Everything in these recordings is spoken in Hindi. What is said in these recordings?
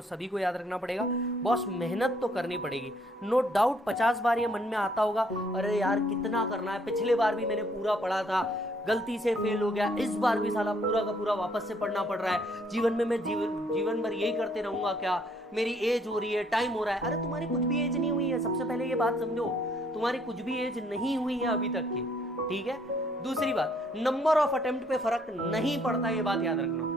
तो सभी को याद रखना पड़ेगा बॉस, मेहनत तो करनी पड़ेगी। नो डाउट 50 बार ये मन में आता होगा, अरे यार कितना करना है, पिछले बार भी मैंने पूरा पढ़ा था, गलती से फेल हो गया, इस बार भी साला पूरा का पूरा वापस से पढ़ना पड़ रहा है, जीवन में मैं जीवन भर यही करते रहूंगा क्या, मेरी एज हो रही है, टाइम हो रहा है। अरे तुम्हारी कुछ भी एज नहीं हुई है, सबसे पहले ये बात समझो, तुम्हारी कुछ भी एज नहीं हुई है अभी तक की, ठीक है। दूसरी बात, नंबर ऑफ अटेम्प्ट पे फर्क नहीं पड़ता, ये बात याद रखना,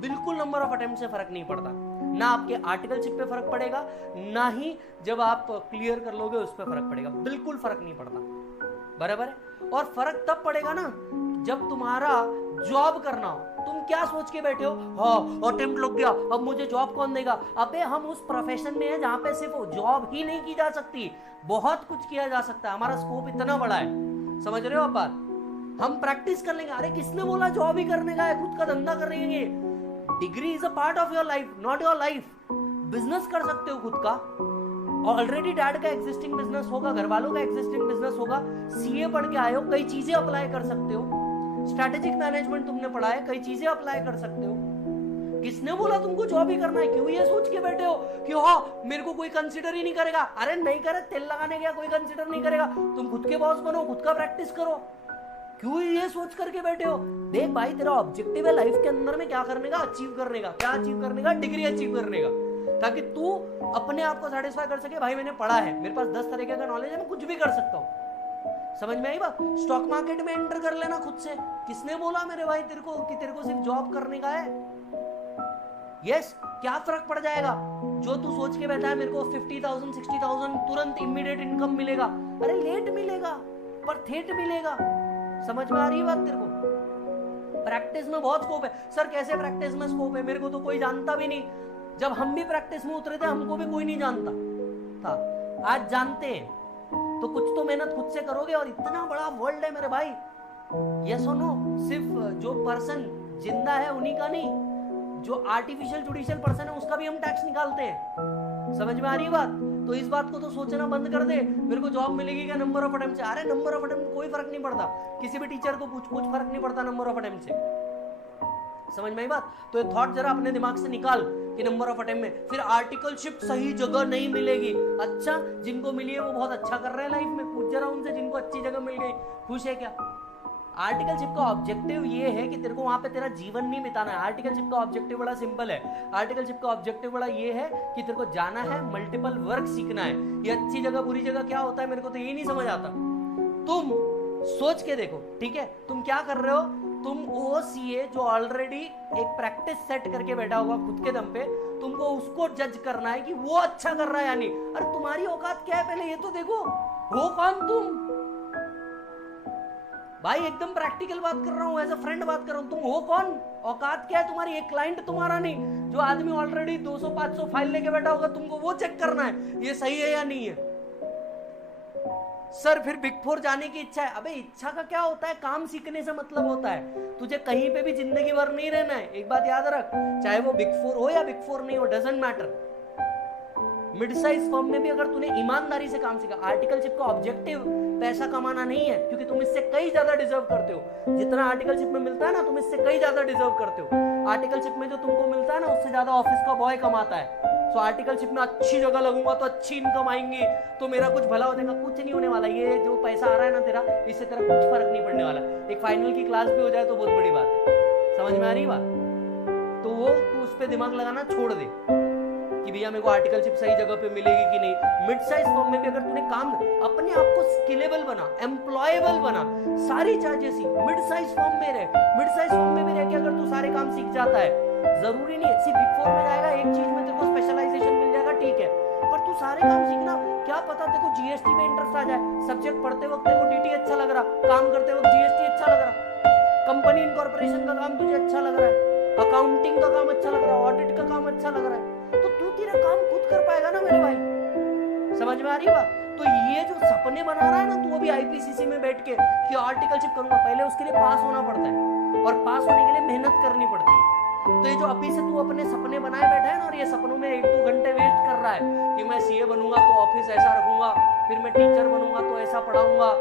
बिल्कुल नंबर ऑफ अटेम्प्ट से फर्क नहीं पड़ता, ना आपके आर्टिकलशिप पे फर्क पड़ेगा, ना ही जब आप क्लियर कर लोगे उस पर फर्क पड़ेगा, बिल्कुल फर्क नहीं पड़ता, बराबर है। और फर्क तब पड़ेगा ना जब तुम्हारा जॉब करना हो। तुम क्या सोच के बैठे हो, हाँ अटेम्प्ट लग गया, अब मुझे जॉब कौन देगा। अबे हम उस प्रोफेशन में है जहां पे सिर्फ जॉब ही नहीं की जा सकती, बहुत कुछ किया जा सकता है, हमारा स्कोप इतना बड़ा है, समझ रहे हो आप बात। हम प्रैक्टिस कर लेंगे, अरे किसने बोला जॉब ही करने का है, खुद का धंधा कर लेंगे। Degree is a part of your life, not your life. Business कर सकते हो खुद का, ऑलरेडी डैड का एग्जिस्टिंग बिजनेस होगा, घर वालों का एग्जिस्टिंग बिजनेस होगा, सीए पढ़ के आए हो, कई चीजें अप्लाई कर सकते हो, स्ट्रैटेजिक मैनेजमेंट तुमने पढ़ा है, कई चीजें अप्लाई कर सकते हो। किसने बोला तुमको जॉब ही करना है, क्यों ये सोच के बैठे हो कि हाँ मेरे को कोई कंसीडर ही नहीं करेगा। अरे नहीं करे, तेल लगाने गया कोई कंसीडर नहीं करेगा, तुम खुद के बॉस बनो, खुद का प्रैक्टिस करो, क्यों ये सोच करके बैठे हो। देख भाई, तेरा ऑब्जेक्टिव है लाइफ के अंदर में क्या करने का, अचीव करने का। क्या अचीव करने का, डिग्री अचीव करने का, ताकि तू अपने आप को सेटिस्फाई कर सके, भाई मैंने पढ़ा है, मेरे पास 10 तरीके का नॉलेज है, मैं कुछ भी कर सकता हूँ। समझ में आई बात। स्टॉक मार्केट में एंटर कर लेना खुद से, किसने बोला मेरे भाई तेरे को कि तेरे को सिर्फ जॉब करने का है। यस, क्या फर्क पड़ जाएगा जो तू सोच के बैठा है मेरे को 50,000 60,000 तुरंत इमीडिएट इनकम मिलेगा। अरे लेट मिलेगा पर थेट मिलेगा, समझ में आ रही है बात तेरे को। प्रैक्टिस में बहुत स्कोप है। सर कैसे प्रैक्टिस में स्कोप है, मेरे को तो कोई जानता भी नहीं। जब हम भी प्रैक्टिस में उतरे थे हमको भी कोई नहीं जानता था, आज जानते हैं। तो कुछ तो मेहनत खुद से करोगे, और इतना बड़ा वर्ल्ड है मेरे भाई। ये सुनो, सिर्फ जो पर्सन जिंदा है उन्हीं का नहीं, जो आर्टिफिशियल जुडिशियल पर्सन है उसका भी हम टैक्स निकालते हैं। समझ में आ रही है बात। तो इस बात को तो सोचना बंद कर दे, मेरे को जॉब मिलेगी क्या नंबर ऑफ अटेम्प्ट से। अरे नंबर ऑफ अटेम्प्ट कोई फर्क नहीं पड़ता, किसी भी टीचर को पूछ, कुछ फर्क नहीं पड़ता नंबर ऑफ अटेम्प्ट से। समझ में आई बात। तो ये थॉट जरा अपने दिमाग से निकाल कि नंबर ऑफ अटेम्प्ट में फिर आर्टिकलशिप सही जगह नहीं मिलेगी। अच्छा, जिनको मिली है वो बहुत अच्छा कर रहे हैं लाइफ में, पूछ जरा उनसे जिनको अच्छी जगह मिल गई, खुश है क्या। आर्टिकलशिप का ऑब्जेक्टिव ये है कि तेरे को वहां पे तेरा जीवन नहीं बिताना है। आर्टिकलशिप का ऑब्जेक्टिव बड़ा सिंपल है। आर्टिकलशिप का ऑब्जेक्टिव बड़ा ये है कि तेरे को जाना है, मल्टीपल वर्क सीखना है। ये अच्छी जगह बुरी जगह क्या होता है मेरे को तो ये नहीं समझ आता। तुम सोच के देखो, ठीक है, तुम क्या कर रहे हो। तुम वो सीए जो ऑलरेडी एक प्रैक्टिस सेट करके बैठा होगा खुद के दम पे, तुमको उसको जज करना है कि वो अच्छा कर रहा है या नहीं। अरे तुम्हारी औकात क्या है पहले ये तो देखो, हो कौन तुम भाई। एकदम प्रैक्टिकल बात कर रहा हूं, एज अ फ्रेंड बात कर रहा हूं। तुम हो कौन, औकात क्या है तुम्हारी। एक क्लाइंट तुम्हारा नहीं, जो आदमी ऑलरेडी 200-500 फाइल लेके बैठा होगा, तुमको वो चेक करना है ये सही है या नहीं है। सर फिर बिग फोर जाने की इच्छा है। अबे इच्छा का क्या होता है, काम सीखने से मतलब होता है। तुझे कहीं पे भी जिंदगी भर नहीं रहना है, एक बात याद रख, चाहे वो बिग फोर हो या बिग फोर नहीं हो, doesn't matter. Mid size firm में भी अगर तूने ईमानदारी से काम सीखा। आर्टिकलशिप का ऑब्जेक्टिव पैसा कमाना नहीं है, क्योंकि तुम इससे कई ज्यादा डिजर्व करते हो। जितना आर्टिकलशिप में मिलता है ना, तुम इससे कई ज्यादा डिजर्व करते हो। आर्टिकलशिप में जो तुमको मिलता है ना, उससे ज्यादा ऑफिस का बॉय कमाता है। सो आर्टिकलशिप में अच्छी जगह लगूंगा तो अच्छी इनकम आएंगी, तो मेरा कुछ भला हो जाएगा। कुछ नहीं होने वाला, ये जो पैसा आ रहा है ना तेरा, इससे तेरा कुछ फर्क नहीं पड़ने वाला। एक फाइनल की क्लास भी हो जाए तो बहुत बड़ी बात है। समझ में आ रही बात। तो वो तू उस पर दिमाग लगाना छोड़ दे कि भैया मेरे को आर्टिकलशिप सही जगह पे मिलेगी कि नहीं। मिड साइज फर्म में भी अगर तूने काम, अपने आप को स्किलेबल बना, एम्प्लॉयबल बना, सारी चार्जेस ही मिड साइज फर्म में रहे। मिड साइज फर्म में भी रह के अगर तू सारे काम सीख जाता है, जरूरी नहीं है सिर्फ बिग फोर में जाएगा, एक चीज में तेरे को स्पेशलाइजेशन मिल जाएगा, ठीक है, पर तू सारे काम सीखना। क्या पता तेरे को जीएसटी में इंटरेस्ट आ जाए, सब्जेक्ट पढ़ते वक्त तेरे को डीटी अच्छा लग रहा, काम करते वक्त जीएसटी अच्छा लग रहा, कंपनी इनकॉर्पोरेशन का काम तुझे अच्छा लग रहा है, अकाउंटिंग का काम अच्छा लग रहा है, ऑडिट का काम अच्छा लग रहा है, तो तू तेरा काम खुद कर पाएगा ना मेरे भाई। समझ में आ रही है बात। तो ये जो सपने बना रहा है ना तू अभी आईपीसीसी में बैठ के कि आर्टिकलशिप करूंगा, पहले उसके लिए पास होना पड़ता है, और पास होने के लिए मेहनत करनी पड़ती है। तो ये जो अभी से तू अपने सपने बनाए बैठा है ना, और ये सपनों में 1-2 घंटे वेस्ट कर रहा है कि मैं सीए बनूंगा तो ऑफिस ऐसा रखूंगा, फिर मैं टीचर बनूंगा तो ऐसा पढ़ाऊंगा,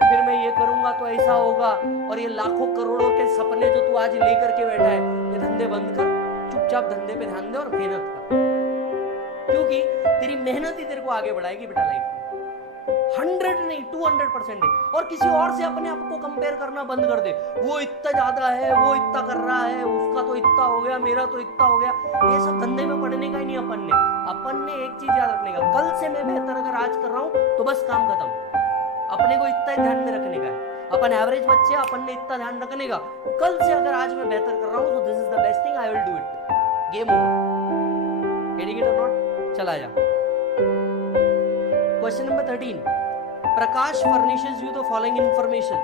फिर मैं ये करूंगा तो ऐसा होगा, और ये लाखों करोड़ों के सपने जो तू आज लेकर के बैठा है, ये धंधे बंद कर, चुपचाप धंधे पे ध्यान दे और मेहनत कर। क्योंकि तेरी मेहनत ही तेरे को आगे बढ़ाएगी बेटा लाइफ में। 100 नहीं 200% है। और किसी और से अपने आप को कंपेयर करना बंद कर दे, वो इतना ज्यादा है, वो इतना कर रहा है, उसका तो इतना हो गया, मेरा तो इतना हो गया। ये सब धंधे में पड़ने का ही नहीं। अपन ने एक चीज याद रखने का, कल से मैं बेहतर अगर आज कर रहा हूं तो बस काम खत्म। अपने को इतना ही ध्यान में रखने का है। अपन एवरेज बच्चे, अपन ने इतना ध्यान रखने का, कल से अगर आज मैं बेहतर कर रहा हूं तो this is the best thing, I will do it. Game over. Getting it or not? चला जा। Question number 13, Prakash furnishes you the following information.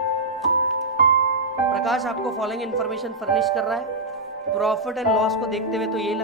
Prakash आपको फॉलोइंग इंफॉर्मेशन फर्निश कर रहा है। प्रॉफिट एंड लॉस को देखते हुए तो ये